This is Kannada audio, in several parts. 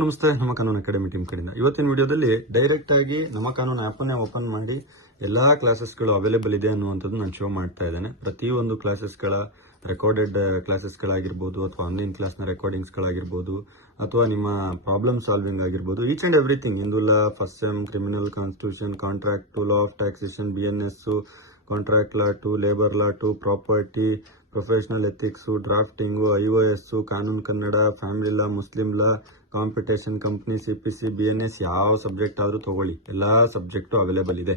ನಮಸ್ತೆ, ನಮ್ಮ ಕಾನೂನು ಅಕಾಡೆಮಿ ಟೀಮ್ ಕಡೆಯಿಂದ ಇವತ್ತಿನ ವಿಡಿಯೋದಲ್ಲಿ ಡೈರೆಕ್ಟ್ ಆಗಿ ನಮ್ಮ ಕಾನೂನು ಆ್ಯಪನ್ನೇ ಓಪನ್ ಮಾಡಿ ಎಲ್ಲಾ ಕ್ಲಾಸಸ್ಗಳು ಅವೈಲೇಬಲ್ ಇದೆ ಅನ್ನುವಂಥದ್ದು ನಾನು ಶೋ ಮಾಡ್ತಾ ಇದ್ದೇನೆ. ಪ್ರತಿಯೊಂದು ಕ್ಲಾಸಸ್ಗಳ ರೆಕಾರ್ಡೆಡ್ ಕ್ಲಾಸಸ್ಗಳಾಗಿರ್ಬೋದು ಅಥವಾ ಆನ್ಲೈನ್ ಕ್ಲಾಸ್ನ ರೆಕಾರ್ಡಿಂಗ್ಸ್ಗಳಾಗಿರ್ಬೋದು ಅಥವಾ ನಿಮ್ಮ ಪ್ರಾಬ್ಲಮ್ ಸಾಲ್ವಿಂಗ್ ಆಗಿರ್ಬೋದು, each and everything, Hindu law, first sem, criminal, constitution, contract two, law of taxation, BNS, contract law two, labour law two, property, professional ethics, drafting, IOS, ಕಾನೂನು Kannada, family law, Muslim law, competition, company, CPC, BNS, ಯಾವ ಸಬ್ಜೆಕ್ಟ್ ಆದರೂ ತಗೊಳ್ಳಿ, ಎಲ್ಲಾ ಸಬ್ಜೆಕ್ಟು ಅವೈಲೇಬಲ್ ಇದೆ.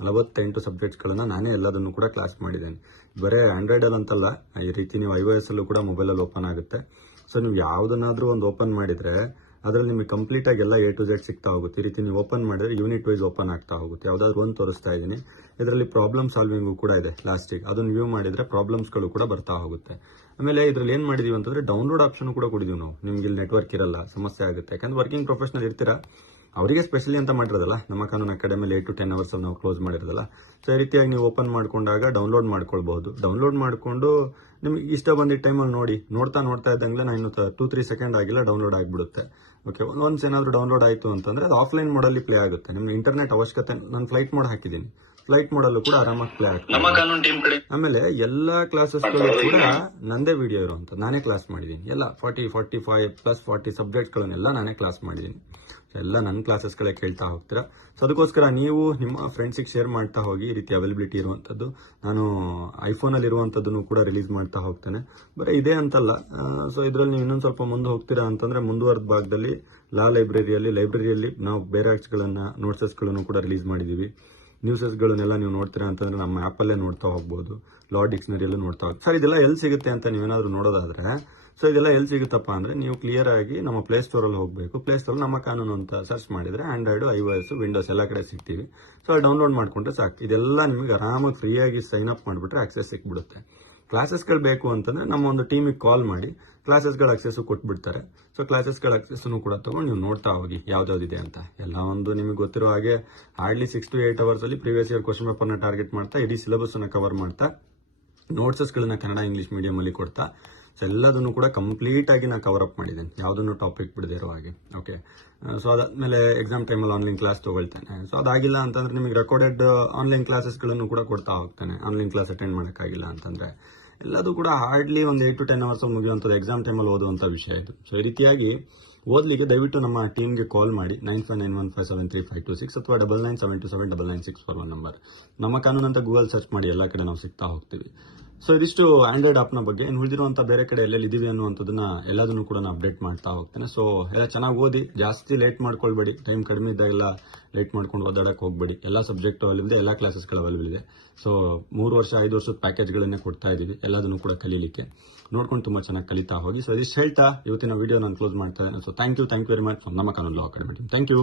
48 ಸಬ್ಜೆಕ್ಟ್ಸ್ಗಳನ್ನ ನಾನೇ ಎಲ್ಲದನ್ನು ಕೂಡ ಕ್ಲಾಸ್ ಮಾಡಿದ್ದೇನೆ. ಬರೇ ಆಂಡ್ರಾಯ್ಡ್ ಅಲ್ಲಿ ಅಂತಲ್ಲ, ಈ ರೀತಿ ನೀವು IOS ಅಲ್ಲೂ ಕೂಡ ಮೊಬೈಲಲ್ಲಿ ಓಪನ್ ಆಗುತ್ತೆ. ಸೊ ನೀವು ಯಾವುದನ್ನಾದ್ರೂ ಒಂದು ಓಪನ್ ಮಾಡಿದ್ರೆ ಅದರಲ್ಲಿ ನಿಮಗೆ ಕಂಪ್ಲೀಟ್ ಆಗಿ ಎಲ್ಲ A to Z ಸಿಗ್ತಾ ಹೋಗುತ್ತೆ. ಈ ರೀತಿ ನೀವು ಓಪನ್ ಮಾಡಿದ್ರೆ ಯೂನಿಟ್ ವೈಸ್ ಓಪನ್ ಆಗ್ತಾ ಹೋಗುತ್ತೆ. ಯಾವ್ದಾದ್ರು ಒಂದು ತೋರಿಸ್ತಾ ಇದ್ದೀನಿ. ಇದರಲ್ಲಿ ಪ್ರಾಬ್ಲಮ್ ಸಾಲ್ವಿಂಗು ಕೂಡ ಇದೆ ಲಾಸ್ಟಿಗೆ. ಅದನ್ನು ವ್ಯೂ ಮಾಡಿದ್ರೆ ಪ್ರಾಬ್ಲಮ್ಸ್ಗಳು ಕೂಡ ಬರ್ತಾ ಹೋಗುತ್ತೆ. ಆಮೇಲೆ ಇದರಲ್ಲಿ ಏನ್ ಮಾಡಿದೀವಿ ಅಂತಂದ್ರೆ ಡೌನ್ಲೋಡ್ ಆಪ್ಷನ್ ಕೂಡ ಕೊಡಿದೀವಿ ನಾವು. ನಿಮ್ಗೆ ಇಲ್ಲಿ ನೆಟ್ವರ್ಕ್ ಇರಲ್ಲ, ಸಮಸ್ಯೆ ಆಗುತ್ತೆ. ಯಾಕಂದ್ರೆ ವರ್ಕಿಂಗ್ ಪ್ರೊಫೆಷನಲ್ ಇರ್ತೀರಾ, ಅವರಿಗೆ ಸ್ಪೆಷಲಿ ಅಂತ ಮಾಡಿರೋದಲ್ಲ. ನಮ್ಮ ಕಾನೂನು ಅಕಾಡೆಮಿಲಿ 8 to 10 ಅವರ್ಸ್ ನಾವು ಕ್ಲೋಸ್ ಮಾಡಿರೋದಲ್ಲ. ಸೊ ಈ ರೀತಿಯಾಗಿ ನೀವು ಓಪನ್ ಮಾಡ್ಕೊಂಡಾಗ ಡೌನ್ಲೋಡ್ ಮಾಡ್ಕೊಳ್ಬಹುದು. ಡೌನ್ಲೋಡ್ ಮಾಡ್ಕೊಂಡು ನಿಮ್ಗೆ ಇಷ್ಟ ಬಂದಿದ್ದ ಟೈಮಲ್ಲಿ ನೋಡ್ತಾ ಇದ್ದಂಗೆ ನಾನು 2-3 ಸೆಕೆಂಡ್ ಆಗಿಲ್ಲ ಡೌನ್ಲೋಡ್ ಆಗಿಬಿಡುತ್ತೆ. ಓಕೆ, ಒನ್ಸ್ ಏನಾದ್ರು ಡೌನ್ಲೋಡ್ ಆಯ್ತು ಅಂತಂದ್ರೆ ಅದು ಆಫ್ಲೈನ್ ಮೋಡಲ್ಲಿ ಪ್ಲೇ ಆಗುತ್ತೆ. ನಿಮ್ಗೆ ಇಂಟರ್ನೆಟ್ ಅವಶ್ಯಕತೆ, ನಾನು ಫ್ಲೈಟ್ ಮೋಡ್ ಹಾಕಿದ್ದೀನಿ, ಫ್ಲೈಟ್ ಮೋಡಲ್ಲೂ ಕೂಡ ಆರಾಮಾಗಿ ಪ್ಲೇ ಆಗ್ತದೆ. ಆಮೇಲೆ ಎಲ್ಲಾ ಕ್ಲಾಸಸ್ಗಳು ಕೂಡ ನಂದೇ ವಿಡಿಯೋ ಇರುವಂತ, ನಾನೇ ಕ್ಲಾಸ್ ಮಾಡಿದ್ದೀನಿ. ಎಲ್ಲ 45+ 40 ಸಬ್ಜೆಕ್ಟ್ಗಳನ್ನೆಲ್ಲ ನಾನೇ ಕ್ಲಾಸ್ ಮಾಡಿದ್ದೀನಿ. ಎಲ್ಲ ನನ್ನ ಕ್ಲಾಸಸ್ಗಳೇ ಕೇಳ್ತಾ ಹೋಗ್ತೀರಾ. ಸೊ ಅದಕ್ಕೋಸ್ಕರ ನೀವು ನಿಮ್ಮ ಫ್ರೆಂಡ್ಸಿಗೆ ಶೇರ್ ಮಾಡ್ತಾ ಹೋಗಿ. ಈ ರೀತಿ ಅವೈಲಬಿಲಿಟಿ ಇರುವಂಥದ್ದು ನಾನು ಐಫೋನಲ್ಲಿ ಇರುವಂಥದ್ದನ್ನು ಕೂಡ ರಿಲೀಸ್ ಮಾಡ್ತಾ ಹೋಗ್ತೇನೆ. ಬರೀ ಇದೇ ಅಂತಲ್ಲ. ಸೊ ಇದರಲ್ಲಿ ನೀವು ಇನ್ನೊಂದು ಸ್ವಲ್ಪ ಮುಂದೆ ಹೋಗ್ತೀರಾ ಅಂತಂದ್ರೆ ಮುಂದುವರೆದ ಭಾಗದಲ್ಲಿ ಲಾ ಲೈಬ್ರರಿಯಲ್ಲಿ ನಾವು ಬೇರೆ ಆಕ್ಟ್ಸ್ಗಳನ್ನ, ನೋಟ್ಸಸ್ಗಳನ್ನು ಕೂಡ ರಿಲೀಸ್ ಮಾಡಿದ್ದೀವಿ. ನ್ಯೂಸಸ್ಗಳನ್ನೆಲ್ಲ ನೀವು ನೋಡ್ತೀರಾ ಅಂತಂದ್ರೆ ನಮ್ಮ ಆ್ಯಪಲ್ಲೇ ನೋಡ್ತಾ ಹೋಗ್ಬೋದು. ಲಾ ಡಿಕ್ಷನರಿಯಲ್ಲೂ ನೋಡ್ತಾ ಹೋಗ್ಬೋದು. ಸರ್ ಇದೆಲ್ಲ ಎಲ್ಲಿ ಸಿಗುತ್ತೆ ಅಂತ ನೀವೇನಾದ್ರೂ ನೋಡೋದಾದ್ರೆ, ಸೊ ಇದೆಲ್ಲ ಎಲ್ಲಿ ಸಿಗುತ್ತಪ್ಪ ಅಂದ್ರೆ ನೀವು ಕ್ಲಿಯರ್ ಆಗಿ ನಮ್ಮ ಪ್ಲೇಸ್ಟೋರಲ್ಲಿ ಹೋಗಬೇಕು. ಪ್ಲೇಸ್ಟೋರ್ ನಮ್ಮ ಕಾನೂನು ಅಂತ ಸರ್ಚ್ ಮಾಡಿದ್ರೆ ಆಂಡ್ರಾಯ್ಡ್, IOS, ವಿಂಡೋಸ್ ಎಲ್ಲ ಕಡೆ ಸಿಗ್ತೀವಿ. ಸೊ ಅಲ್ಲಿ ಡೌನ್ಲೋಡ್ ಮಾಡ್ಕೊಂಡ್ರೆ ಸಾಕು. ಇದೆಲ್ಲ ನಿಮಗೆ ಆರಾಮಾಗಿ ಫ್ರೀಯಾಗಿ ಸೈನ್ ಅಪ್ ಮಾಡಿಬಿಟ್ರೆ ಆಕ್ಸೆಸ್ ಸಿಕ್ಬಿಡುತ್ತೆ. ಕ್ಲಾಸಸ್ಗಳು ಬೇಕು ಅಂತಂದ್ರೆ ನಮ್ಮ ಒಂದು ಟೀಮಿಗೆ ಕಾಲ್ ಮಾಡಿ ಕ್ಲಾಸಸ್ಗಳ ಅಕ್ಸೆಸ್ ಕೊಟ್ಬಿಡ್ತಾರೆ. ಸೊ ಕ್ಲಾಸಸ್ಗಳ ಅಕ್ಸೆಸ್ ಕೂಡ ತಗೊಂಡು ನೀವು ನೋಡ್ತಾ ಹೋಗಿ ಯಾವ್ದಾವ್ದಿದೆ ಅಂತ. ಎಲ್ಲ ಒಂದು ನಿಮಗೆ ಗೊತ್ತಿರೋ ಹಾಗೆ ಹಾರ್ಡ್ಲಿ 6 to 8 ಅವರ್ಸ್ ಅಲ್ಲಿ ಪ್ರೀವಿಯಸ್ ಇಯರ್ ಕ್ವಶನ್ ಪೇಪರ್ನ ಟಾರ್ಗೆಟ್ ಮಾಡ್ತಾ ಇಡೀ ಸಿಲೆಬಸ್ ಅನ್ನ ಕವರ್ ಮಾಡ್ತಾ ನೋಟ್ಸಸ್ಗಳನ್ನ ಕನ್ನಡ, ಇಂಗ್ಲಿಷ್ ಮೀಡಿಯಂ ಅಲ್ಲಿ ಕೊಡ್ತಾ ಸೊ ಎಲ್ಲದನ್ನು ಕೂಡ ಕಂಪ್ಲೀಟ್ ಆಗಿ ನಾನು ಕವರ್ ಅಪ್ ಮಾಡಿದ್ದೇನೆ, ಯಾವುದನ್ನು ಟಾಪಿಕ್ ಬಿಡದೇ ಇರೋ ಹಾಗೆ. ಓಕೆ, ಸೊ ಅದಾದ್ಮೇಲೆ ಎಕ್ಸಾಮ್ ಟೈಮಲ್ಲಿ ಆನ್ಲೈನ್ ಕ್ಲಾಸ್ ತಗೊಳ್ತೇನೆ. ಸೊ ಅದಾಗಿಲ್ಲ ಅಂತಂದ್ರೆ ನಿಮಗೆ ರೆಕಾರ್ಡೆಡ್ ಆನ್ಲೈನ್ ಕ್ಲಾಸಸ್ಗಳನ್ನು ಕೂಡ ಕೊಡ್ತಾ ಹೋಗ್ತಾನೆ. ಆನ್ಲೈನ್ ಕ್ಲಾಸ್ ಅಟೆಂಡ್ ಮಾಡೋಕ್ಕಾಗಿಲ್ಲ ಅಂತಂದ್ರೆ ಎಲ್ಲದೂ ಕೂಡ ಹಾರ್ಡ್ಲಿ ಒಂದು 8 to 10 ಅವರ್ಸ್ ಮುಗಿಯುವಂಥದ್ದು ಎಕ್ಸಾಮ್ ಟೈಮಲ್ಲಿ ಓದುವಂಥ ವಿಷಯ ಇದು. ಸೊ ಈ ರೀತಿಯಾಗಿ ಓದ್ಲಿಕ್ಕೆ ದಯವಿಟ್ಟು ನಮ್ಮ ಟೀಮ್ಗೆ ಕಾಲ್ ಮಾಡಿ 9591573526 ಅಥವಾ 9972799641 ನಂಬರ್. ನಮ್ಮ ಕಾನೂನು ಅಂತ ಗೂಗಲ್ ಸರ್ಚ್ ಮಾಡಿ, ಎಲ್ಲ ಕಡೆ ನಾವು ಸಿಗ್ತಾ ಹೋಗ್ತೀವಿ. ಸೊ ಇದಿಷ್ಟು ಆಂಡ್ರಾಯ್ಡ್ ಆಪ್ನ ಬಗ್ಗೆ. ಇನ್ನು ಉಳಿದಿರುವಂಥ ಬೇರೆ ಕಡೆ ಎಲ್ಲೆಲ್ಲಿ ಇದೀವಿ ಅನ್ನುವಂಥದ್ದನ್ನ ಎಲ್ಲದನ್ನು ಕೂಡ ನಾನು ಅಪ್ಡೇಟ್ ಮಾಡ್ತಾ ಹೋಗ್ತೇನೆ. ಸೊ ಎಲ್ಲ ಚೆನ್ನಾಗಿ ಓದಿ, ಜಾಸ್ತಿ ಲೇಟ್ ಮಾಡ್ಕೊಳ್ಬೇಡಿ. ಟೈಮ್ ಕಡಿಮೆ ಇದ್ದಾಗೆಲ್ಲ ಲೇಟ್ ಮಾಡ್ಕೊಂಡು ಓದಾಡಕ್ಕೆ ಹೋಗ್ಬೇಡಿ. ಎಲ್ಲ ಸಬ್ಜೆಕ್ಟ್ ಅವೈಲೇಬಲ್ ಇದೆ, ಎಲ್ಲ ಕ್ಲಾಸಸ್ಗಳು ಅವೈಲೇಬಲ್ ಇದೆ. ಸೊ 3 ವರ್ಷ 5 ವರ್ಷದ ಪ್ಯಾಕೇಜ್ಗಳನ್ನೇ ಕೊಡ್ತಾ ಇದ್ದೀವಿ, ಎಲ್ಲದನ್ನು ಕೂಡ ಕಲೀಲಿಕ್ಕೆ. ನೋಡ್ಕೊಂಡು ತುಂಬಾ ಚೆನ್ನಾಗಿ ಕಲಿತಾ ಹೋಗಿ. ಸೊ ಇದಿಷ್ಟು ಹೇಳ್ತಾ ಇವತ್ತಿನ ವಿಡಿಯೋ ನಾನು ಕ್ಲೋಸ್ ಮಾಡ್ತಾ ಇದ್ದೇನೆ. So thank you very much. ನಮ್ಮ ಕಾನೂನು ಲಾ ಅಕಾಡೆಮಿ. Thank you.